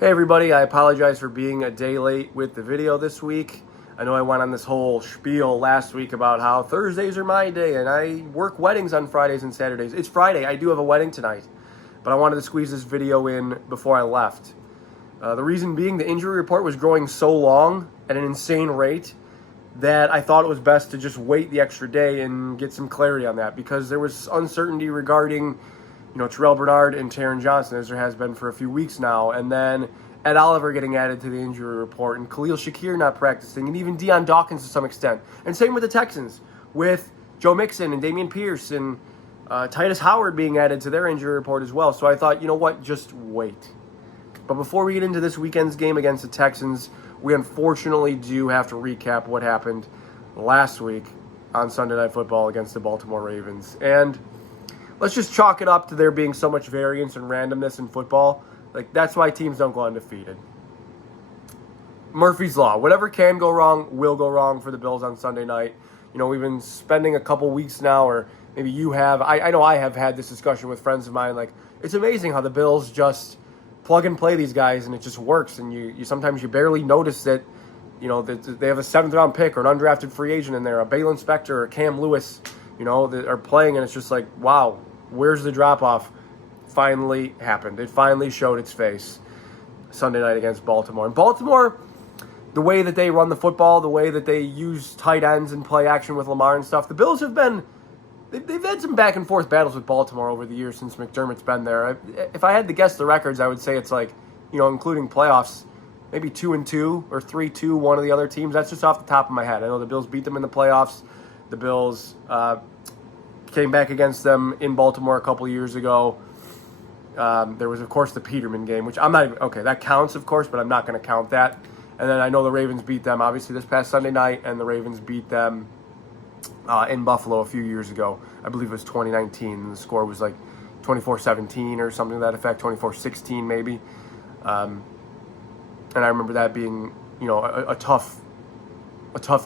Hey everybody, I apologize for being a day late with the video this week. I know I went on this whole spiel last week about how Thursdays are my day and I work weddings on Fridays and Saturdays. It's Friday, I do have a wedding tonight, but I wanted to squeeze this video in before I left. The reason being the injury report was growing so long at an insane rate that I thought it was best to just wait the extra day and get some clarity on that, because there was uncertainty regarding Terrell Bernard and Taron Johnson, as there has been for a few weeks now, and then Ed Oliver getting added to the injury report, and Khalil Shakir not practicing, and even Deion Dawkins to some extent. And same with the Texans, with Joe Mixon and Dameon Pierce and Titus Howard being added to their injury report as well. So I thought, you know what, just wait. But before we get into this weekend's game against the Texans, we unfortunately do have to recap what happened last week on Sunday Night Football against the Baltimore Ravens. And let's just chalk it up to there being so much variance and randomness in football. Like, that's why teams don't go undefeated. Murphy's Law. Whatever can go wrong will go wrong for the Bills on Sunday night. We've been spending a couple weeks now, or maybe you have. I know I have had this discussion with friends of mine. Like, it's amazing how the Bills just plug and play these guys, and it just works. And you sometimes you barely notice that, that they have a 7th-round pick or an undrafted free agent in there, a Balen Spector or Cam Lewis, that are playing, and it's just like, wow, where's the drop-off? Finally happened. It finally showed its face Sunday night against Baltimore. And Baltimore, the way that they run the football, the way that they use tight ends and play action with Lamar and stuff, the Bills have been, they've had some back and forth battles with Baltimore over the years since McDermott's been there. If I had to guess the records, I would say it's like, including playoffs, maybe 2-2 or 3-2, one of the other teams. That's just off the top of my head. I know the Bills beat them in the playoffs. The Bills came back against them in Baltimore a couple years ago. There was, of course, the Peterman game, which I'm not even, okay, that counts, of course, but I'm not going to count that. And then I know the Ravens beat them, obviously, this past Sunday night, and the Ravens beat them in Buffalo a few years ago. I believe it was 2019, and the score was like 24-17 or something to that effect, 24-16 maybe. And I remember that being, a tough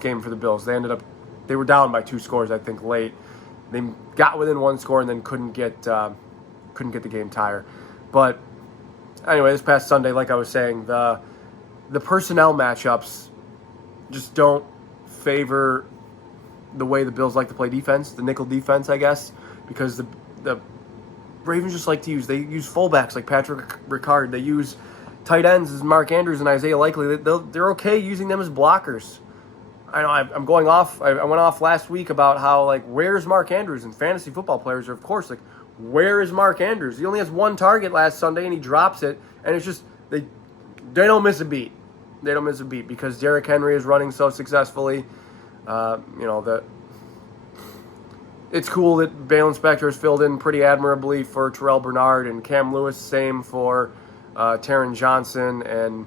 game for the Bills. They were down by 2 scores, I think, late. They got within 1 score and then couldn't get the game tire. But anyway, this past Sunday, like I was saying, the personnel matchups just don't favor the way the Bills like to play defense, the nickel defense, I guess, because the Ravens just like to use fullbacks like Patrick Ricard. They use tight ends as Mark Andrews and Isaiah Likely. They're okay using them as blockers. I know I'm going off. I went off last week about how, like, where's Mark Andrews? And fantasy football players are, of course, like, where is Mark Andrews? He only has 1 target last Sunday, and he drops it. And it's just, they don't miss a beat. They don't miss a beat because Derrick Henry is running so successfully. It's cool that Balen Spector has filled in pretty admirably for Terrell Bernard, and Cam Lewis, same for Taron Johnson, and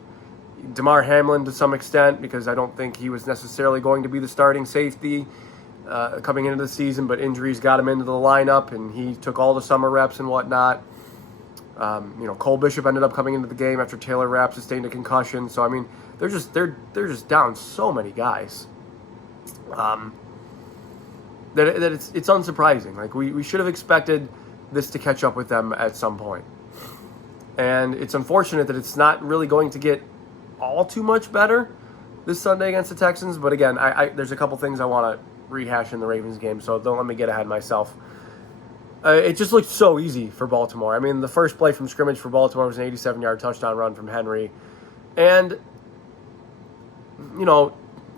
Damar Hamlin to some extent, because I don't think he was necessarily going to be the starting safety coming into the season, but injuries got him into the lineup, and he took all the summer reps and whatnot. Cole Bishop ended up coming into the game after Taylor Rapp sustained a concussion. So I mean, they're just down so many guys. That it's unsurprising. Like we should have expected this to catch up with them at some point. And it's unfortunate that it's not really going to get all too much better this Sunday against the Texans. But again, there's a couple things I want to rehash in the Ravens game, so don't let me get ahead of myself. It just looked so easy for Baltimore. I mean, the first play from scrimmage for Baltimore was an 87-yard touchdown run from Henry. And,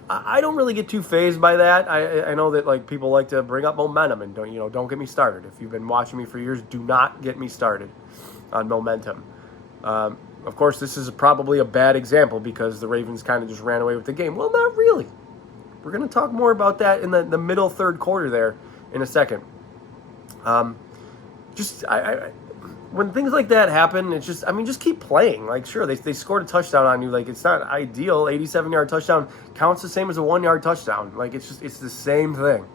I don't really get too fazed by that. I know that, like, people like to bring up momentum, and don't get me started. If you've been watching me for years, do not get me started on momentum. Of course, this is probably a bad example because the Ravens kind of just ran away with the game. Well, not really. We're going to talk more about that in the middle third quarter there in a second. When things like that happen, it's just, just keep playing. Like, sure, they scored a touchdown on you. Like, it's not ideal. 87-yard touchdown counts the same as a 1-yard touchdown. Like, it's the same thing.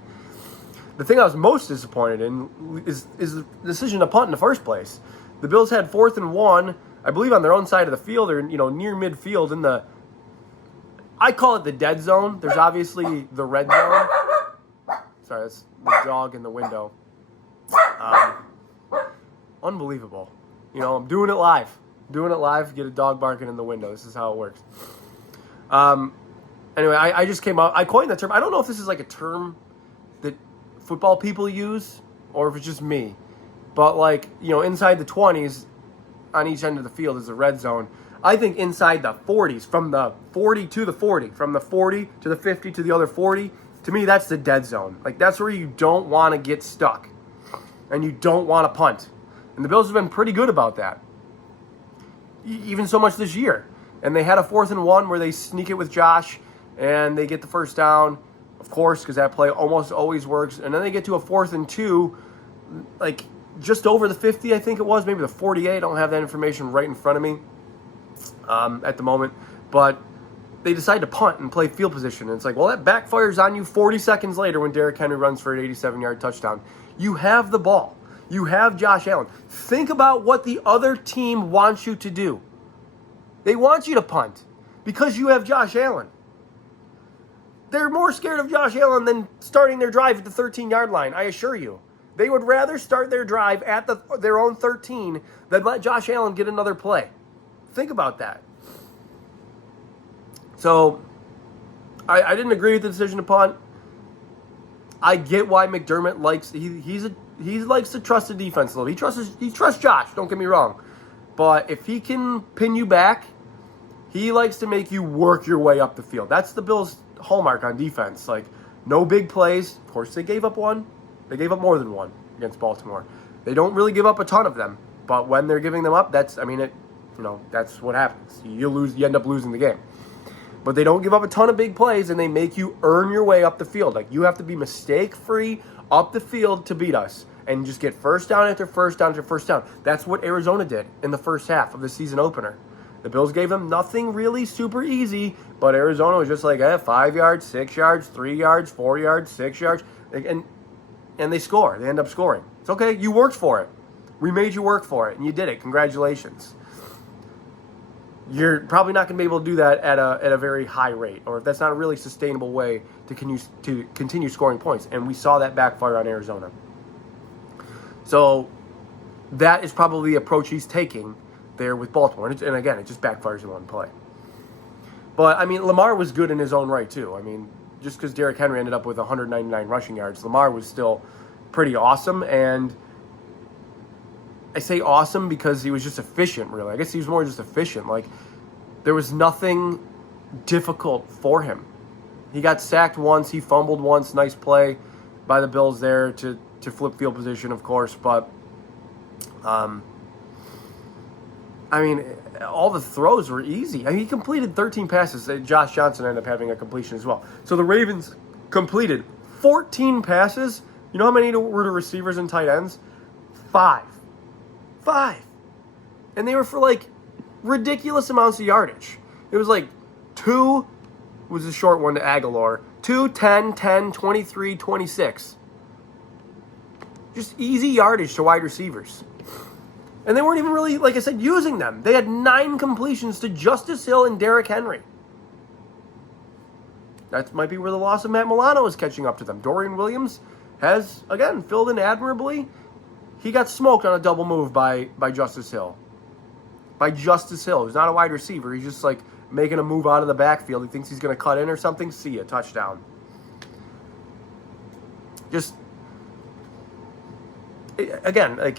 The thing I was most disappointed in is the decision to punt in the first place. The Bills had 4th and 1, I believe, on their own side of the field, or near midfield in the, I call it the dead zone. There's obviously the red zone. Sorry, that's the dog in the window. Unbelievable. I'm doing it live. Doing it live, get a dog barking in the window. This is how it works. Anyway, I just came out. I coined the term. I don't know if this is like a term that football people use or if it's just me. But like, inside the 20s on each end of the field is a red zone. I think inside the 40s, from the 40 to the 40, from the 40 to the 50 to the other 40, to me, that's the dead zone. Like, that's where you don't want to get stuck. And you don't want to punt. And the Bills have been pretty good about that. Even so much this year. And they had a 4th and 1 where they sneak it with Josh and they get the first down, of course, because that play almost always works. And then they get to a 4th and 2, like just over the 50, I think it was, maybe the 48. I don't have that information right in front of me at the moment. But they decide to punt and play field position. And it's like, well, that backfires on you 40 seconds later when Derrick Henry runs for an 87-yard touchdown. You have the ball. You have Josh Allen. Think about what the other team wants you to do. They want you to punt because you have Josh Allen. They're more scared of Josh Allen than starting their drive at the 13-yard line, I assure you. They would rather start their drive at their own 13 than let Josh Allen get another play. Think about that. So, I didn't agree with the decision to punt. I get why McDermott likes he likes to trust the defense a little. He trusts Josh, don't get me wrong. But if he can pin you back, he likes to make you work your way up the field. That's the Bills' hallmark on defense. Like, no big plays. Of course, they gave up one. They gave up more than one against Baltimore. They don't really give up a ton of them. But when they're giving them up, that's what happens. You end up losing the game. But they don't give up a ton of big plays, and they make you earn your way up the field. Like, you have to be mistake-free up the field to beat us and just get first down after first down after first down. That's what Arizona did in the first half of the season opener. The Bills gave them nothing really super easy, but Arizona was just like, 5 yards, 6 yards, 3 yards, 4 yards, 6 yards, and they score. They end up scoring. It's okay. You worked for it. We made you work for it, and you did it. Congratulations. You're probably not going to be able to do that at a very high rate, or if that's not a really sustainable way to continue scoring points. And we saw that backfire on Arizona. So that is probably the approach he's taking there with Baltimore. And again, it just backfires in one play. But, I mean, Lamar was good in his own right, too. I mean, just because Derrick Henry ended up with 199 rushing yards, Lamar was still pretty awesome. And I say awesome because he was just efficient, really. I guess he was more just efficient. Like, there was nothing difficult for him. He got sacked once. He fumbled once. Nice play by the Bills there to flip field position, of course. But, I mean, all the throws were easy. I mean, he completed 13 passes. Josh Johnson ended up having a completion as well. So the Ravens completed 14 passes. You know how many were to receivers and tight ends? 5. And they were for, like, ridiculous amounts of yardage. It was like 2 was a short one to Aguilar. 2, 10, 10, 23, 26. Just easy yardage to wide receivers. And they weren't even really, like I said, using them. They had 9 completions to Justice Hill and Derrick Henry. That might be where the loss of Matt Milano is catching up to them. Dorian Williams has, again, filled in admirably. He got smoked on a double move by Justice Hill. By Justice Hill. He's not a wide receiver. He's just, like, making a move out of the backfield. He thinks he's going to cut in or something. See ya. Touchdown. Just, again, like,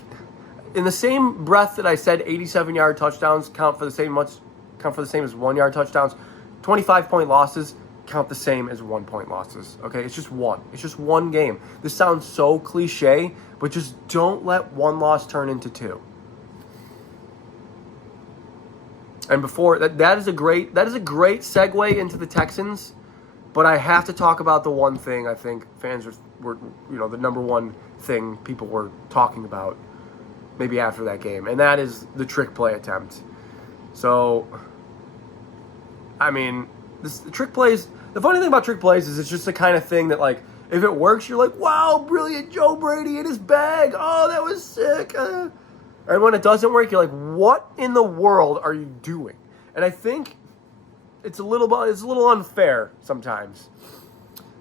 in the same breath that I said 87-yard touchdowns count for the same as 1-yard touchdowns, 25-point losses count the same as 1-point losses. Okay, it's just one. It's just one game. This sounds so cliche, but just don't let one loss turn into 2. And before that is a great segue into the Texans, but I have to talk about the one thing I think fans were the number one thing people were talking about maybe after that game, and that is the trick play attempt. So, I mean, the trick plays. The funny thing about trick plays is it's just the kind of thing that, like, if it works, you're like, wow, brilliant, Joe Brady in his bag. Oh, that was sick. And when it doesn't work, you're like, what in the world are you doing? And I think it's a little unfair sometimes,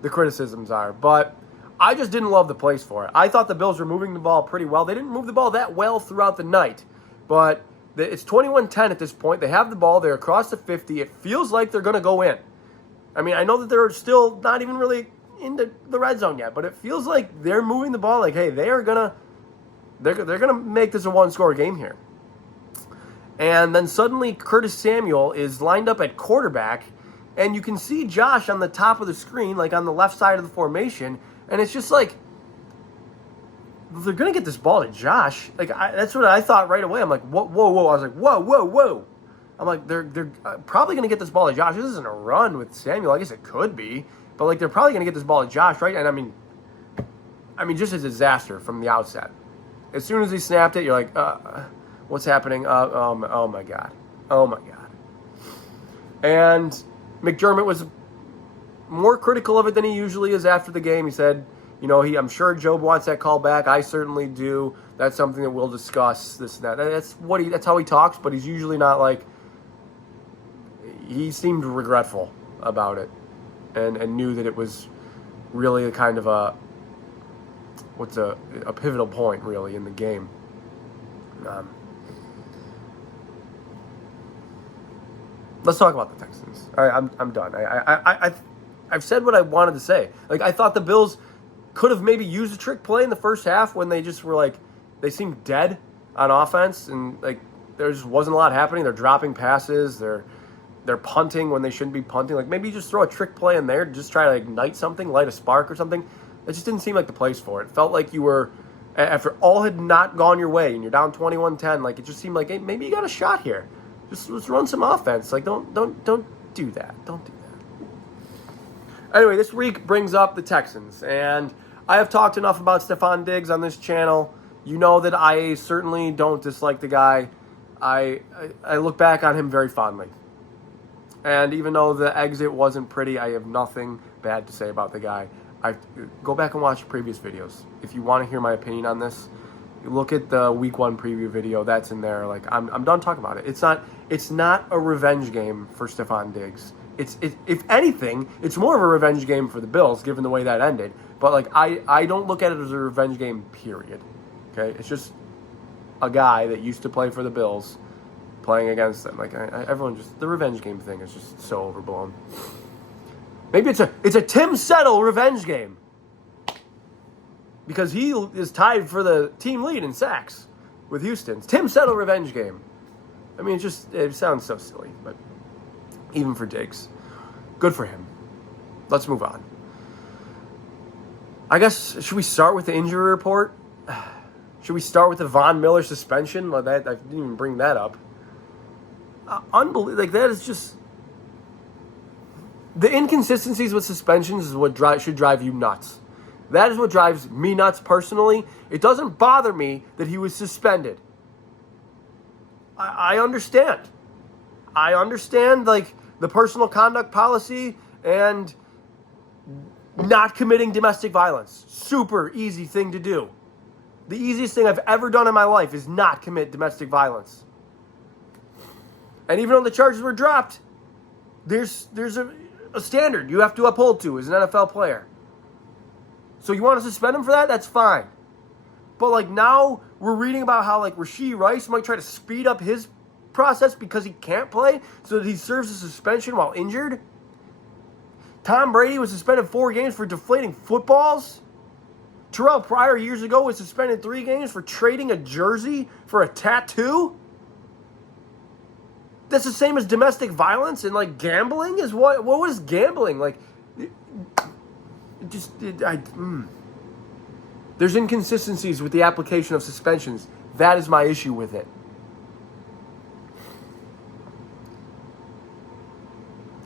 the criticisms are. But I just didn't love the place for it. I thought the Bills were moving the ball pretty well. They didn't move the ball that well throughout the night. But It's 21-10 at this point. They have the ball. They're across the 50. It feels like they're going to go in. I mean, I know that they're still not even really in the red zone yet, but it feels like they're moving the ball. Like, hey, they're gonna make this a one-score game here. And then suddenly Curtis Samuel is lined up at quarterback, and you can see Josh on the top of the screen, like on the left side of the formation, and it's just like, they're going to get this ball to Josh. Like, that's what I thought right away. I'm like, whoa. I was like, whoa. I'm like, they're probably going to get this ball to Josh. This isn't a run with Samuel. I guess it could be. But, like, they're probably going to get this ball to Josh, right? And, I mean, just a disaster from the outset. As soon as he snapped it, you're like, what's happening? Oh, my God. Oh, my God. And McDermott was more critical of it than he usually is after the game. He said, you know, I'm sure Job wants that call back. I certainly do. That's something that we'll discuss, this and that. That's how he talks, but he's usually not like, he seemed regretful about it and knew that it was really a kind of a pivotal point, really, in the game. Let's talk about the Texans. All right, I'm done. I've said what I wanted to say. Like, I thought the Bills could have maybe used a trick play in the first half when they just were like, they seemed dead on offense, and like there just wasn't a lot happening. They're dropping passes, they're punting when they shouldn't be punting. Like, maybe just throw a trick play in there to just try to ignite something, light a spark or something. It just didn't seem like the place for it. It felt like you were, after all had not gone your way and you're down 21-10, like it just seemed like, hey, maybe you got a shot here. Just let's run some offense. Like, don't do that. Don't do that. Anyway, this week brings up the Texans, and I have talked enough about Stephon Diggs on this channel. You know that I certainly don't dislike the guy. I look back on him very fondly. And even though the exit wasn't pretty, I have nothing bad to say about the guy. Go back and watch previous videos. If you want to hear my opinion on this, look at the week 1 preview video. That's in there. Like, I'm done talking about it. It's not a revenge game for Stephon Diggs. If anything, it's more of a revenge game for the Bills, given the way that ended. But, like, I don't look at it as a revenge game, period. Okay? It's just a guy that used to play for the Bills playing against them. Like, everyone just, the revenge game thing is just so overblown. Maybe it's a Tim Settle revenge game. Because he is tied for the team lead in sacks with Houston. It's Tim Settle revenge game. I mean, it sounds so silly, but even for Diggs, good for him. Let's move on. I guess, should we start with the injury report? Should we start with the Von Miller suspension? Well, I didn't even bring that up. Unbelievable. Like, that is just... The inconsistencies with suspensions is what should drive you nuts. That is what drives me nuts personally. It doesn't bother me that he was suspended. I understand. I understand, like, the personal conduct policy and not committing domestic violence. Super easy thing to do. The easiest thing I've ever done in my life is not commit domestic violence. And even though the charges were dropped, there's a standard you have to uphold to as an NFL player. So you want to suspend him for that? That's fine. But, like, now we're reading about how, like, Rashee Rice might try to speed up his process because he can't play so that he serves a suspension while injured. Tom Brady was suspended 4 games for deflating footballs. Terrell Pryor years ago was suspended 3 games for trading a jersey for a tattoo. That's the same as domestic violence and, like, gambling is what was gambling? Like, there's inconsistencies with the application of suspensions. That is my issue with it.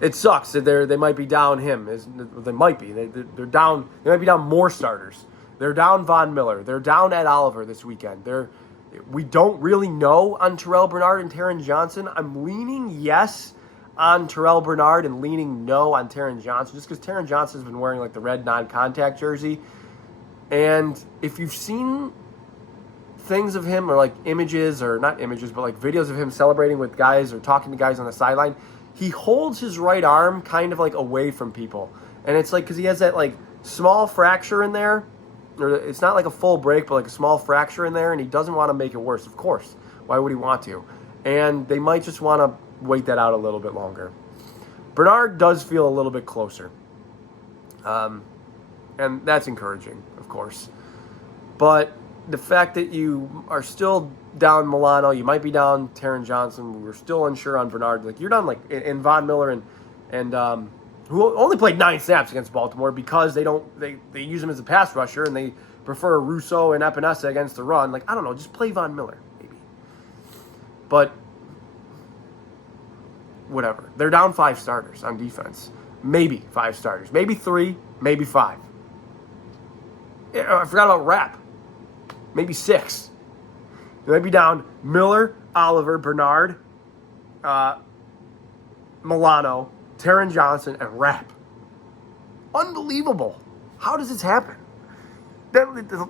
It sucks that they might be down him. They might be. They're down. They might be down more starters. They're down Von Miller. They're down Ed Oliver this weekend. We don't really know on Terrell Bernard and Taron Johnson. I'm leaning yes on Terrell Bernard and leaning no on Taron Johnson, just because Taron Johnson's been wearing, like, the red non-contact jersey. And if you've seen things of him, or, like, images, or not images, but, like, videos of him celebrating with guys or talking to guys on the sideline, he holds his right arm kind of, like, away from people. And it's, like, because he has that, like, small fracture in there, or it's not like a full break, but, like, a small fracture in there, and he doesn't want to make it worse, of course. Why would he want to? and they might just want to wait that out a little bit longer. Bernard does feel a little bit closer, and that's encouraging, of course. But the fact that you are still down Milano, you might be down Taron Johnson. We're still unsure on Bernard. Like you're down like in Von Miller and who only played 9 snaps against Baltimore because they use him as a pass rusher and they prefer Russo and Epinesa against the run. Like I don't know, just play Von Miller maybe. But whatever. They're down 5 starters on defense. Maybe 5 starters. Maybe 3. Maybe 5. I forgot about Rapp. Maybe 6. They might be down Miller, Oliver, Bernard, Milano, Taron Johnson, and Rapp. Unbelievable. How does this happen? The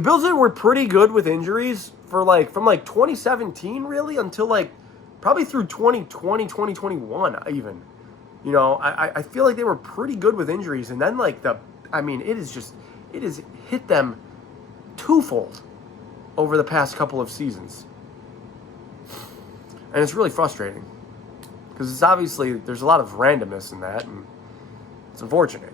Bills were pretty good with injuries from 2017 really until probably through 2020, 2021 even. You know, I feel like they were pretty good with injuries, and then it has hit them twofold over the past couple of seasons. And it's really frustrating because it's obviously there's a lot of randomness in that, and it's unfortunate.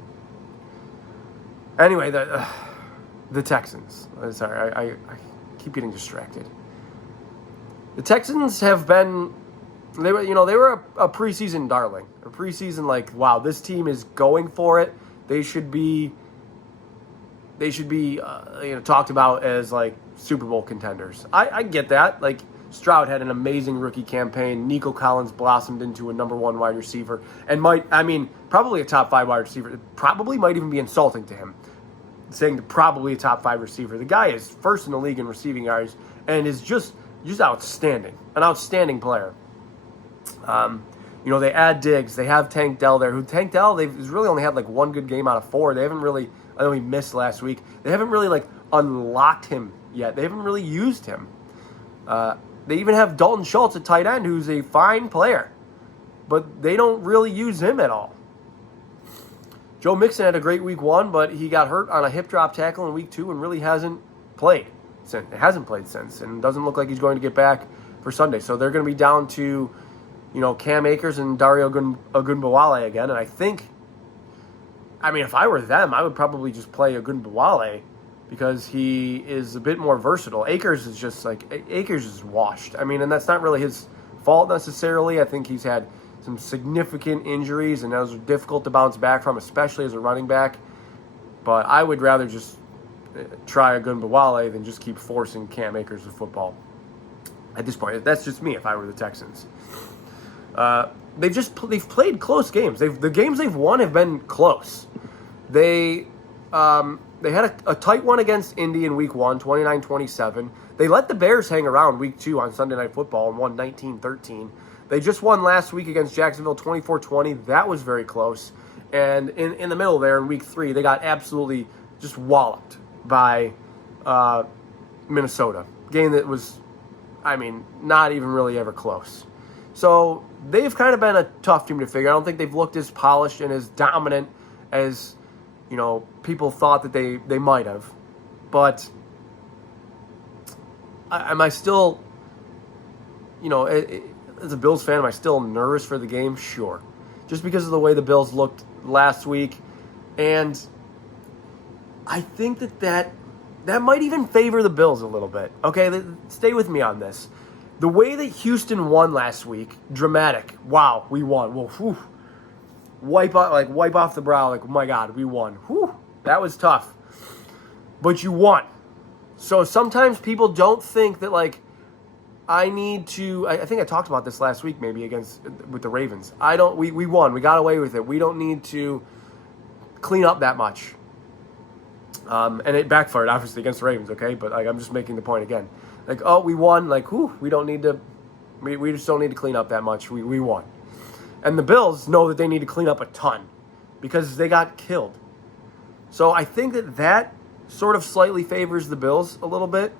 Anyway, the Texans. Sorry, I keep getting distracted. The Texans have been, they were a preseason darling. A preseason wow, this team is going for it. They should be talked about as Super Bowl contenders. I get that. Stroud had an amazing rookie campaign. Nico Collins blossomed into a number 1 wide receiver and probably a top 5 wide receiver. It probably might even be insulting to him saying probably a top 5 receiver. The guy is first in the league in receiving yards and is just outstanding. An outstanding player. They add Diggs. They have Tank Dell there. They've really only had 1 good game out of 4. They haven't really, I know he missed last week. They haven't really unlocked him yet. They haven't really used him. They even have Dalton Schultz at tight end, who's a fine player. But they don't really use him at all. Joe Mixon had a great week 1, but he got hurt on a hip drop tackle in week 2 and really hasn't played since. And doesn't look like he's going to get back for Sunday. So they're going to be down to, Cam Akers and Dario Ogunbowale again. And I think, if I were them, I would probably just play Ogunbowale because he is a bit more versatile. Akers is washed. And that's not really his fault necessarily. I think he's had some significant injuries, and those are difficult to bounce back from, especially as a running back. But I would rather just try Ogunbowale than just keep forcing Cam Akers to football. At this point, that's just me if I were the Texans. They've played close games. The games they've won have been close. They had a tight one against Indy in week 1, 29-27. They let the Bears hang around week 2 on Sunday Night Football and won 19-13. They just won last week against Jacksonville 24-20. That was very close. And in the middle there in week 3, they got absolutely just walloped by Minnesota. Game that was, not even really ever close. So they've kind of been a tough team to figure. I don't think they've looked as polished and as dominant as, people thought that they might have. But am I still, as a Bills fan, am I still nervous for the game? Sure. Just because of the way the Bills looked last week. And I think that might even favor the Bills a little bit. Okay, stay with me on this. The way that Houston won last week, dramatic. Wow, we won. Well, whew. Wipe off the brow. Oh my God, we won. Whew. That was tough. But you won. So sometimes people don't think that I need to. I think I talked about this last week, maybe with the Ravens. We won. We got away with it. We don't need to clean up that much. And it backfired obviously against the Ravens. Okay, but I'm just making the point again. We won. We don't need to. We just don't need to clean up that much. We won. And the Bills know that they need to clean up a ton because they got killed. So I think that sort of slightly favors the Bills a little bit.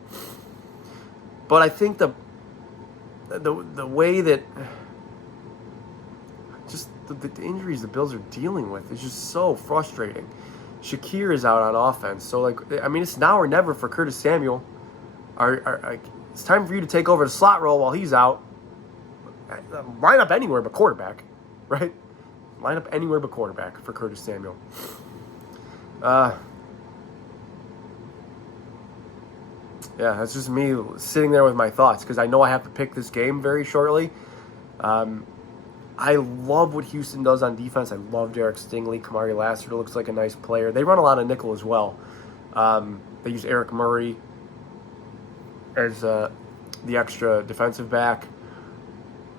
But I think the way that just the injuries the Bills are dealing with is just so frustrating. Shakir is out on offense. So, it's now or never for Curtis Samuel. It's time for you to take over the slot role while he's out. line up anywhere but quarterback, right? Line up anywhere but quarterback for Curtis Samuel. Yeah, that's just me sitting there with my thoughts because I know I have to pick this game very shortly. I love what Houston does on defense. I love Derek Stingley. Kamari Lassiter looks like a nice player. They run a lot of nickel as well. They use Eric Murray as the extra defensive back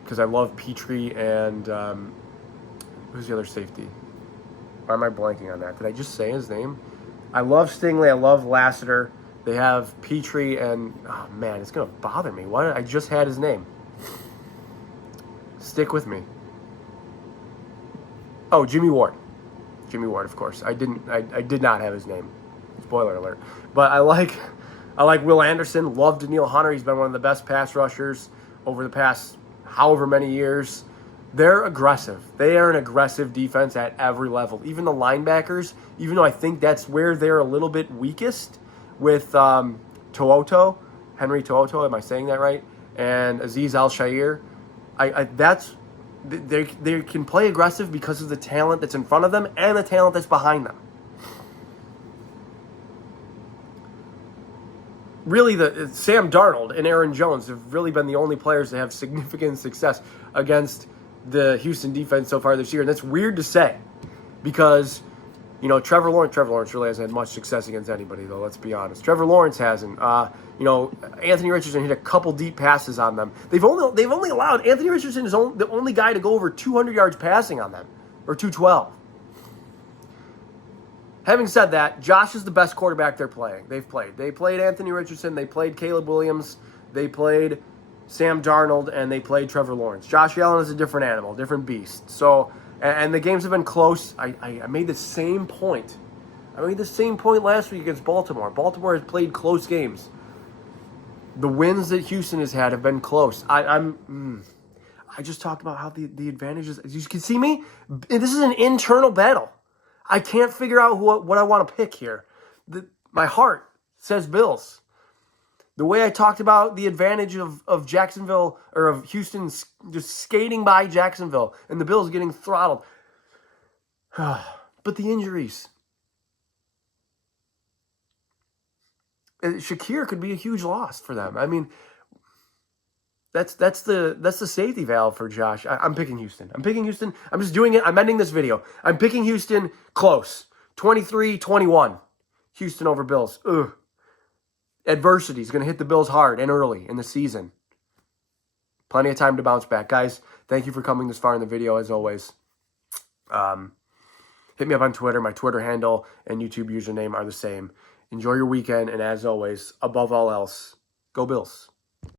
because I love Petrie and who's the other safety? Why am I blanking on that? Did I just say his name? I love Stingley. I love Lassiter. They have Petrie and, oh man, it's going to bother me. Why? I just had his name. Stick with me. Oh, Jimmy Ward. Jimmy Ward, of course. I did not have his name. Spoiler alert. But I like Will Anderson. Love Daniil Hunter. He's been one of the best pass rushers over the past however many years. They're aggressive. They are an aggressive defense at every level. Even the linebackers, even though I think that's where they're a little bit weakest with To'oto, Henry To'oto, am I saying that right? And Azeez Al-Shaair. They can play aggressive because of the talent that's in front of them and the talent that's behind them. Really, Sam Darnold and Aaron Jones have really been the only players that have significant success against the Houston defense so far this year. And that's weird to say because, Trevor Lawrence really hasn't had much success against anybody, though, let's be honest. Trevor Lawrence hasn't. Anthony Richardson hit a couple deep passes on them. They've only allowed Anthony Richardson is the only guy to go over 200 yards passing on them, or 212. Having said that, Josh is the best quarterback they've played. They played Anthony Richardson, they played Caleb Williams, they played Sam Darnold, and they played Trevor Lawrence. Josh Allen is a different animal, different beast. So, and the games have been close. I made the same point. I made the same point last week against Baltimore. Baltimore has played close games. The wins that Houston has had have been close. I just talked about how the advantages. You can see me. This is an internal battle. I can't figure out what I want to pick here. My heart says Bills. The way I talked about the advantage of Jacksonville, or of Houston just skating by Jacksonville and the Bills getting throttled. But the injuries. Shakir could be a huge loss for them. I mean, that's the safety valve for Josh. I'm picking Houston. I'm just doing it. I'm ending this video. I'm picking Houston close. 23-21. Houston over Bills. Ugh. Adversity is going to hit the Bills hard and early in the season. Plenty of time to bounce back. Guys, thank you for coming this far in the video, as always. Hit me up on Twitter. My Twitter handle and YouTube username are the same. Enjoy your weekend, and as always, above all else, go Bills.